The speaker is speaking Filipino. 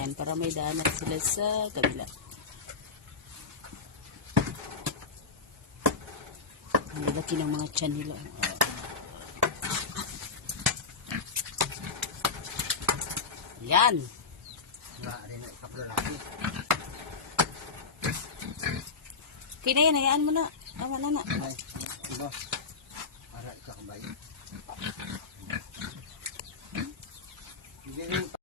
Yan, para may daanan sila sa kabila. Ang laki ng mga tiyan nila. Yan. Okay na yan, hayaan mo na. Tama na na. Diba? Para ikakabay.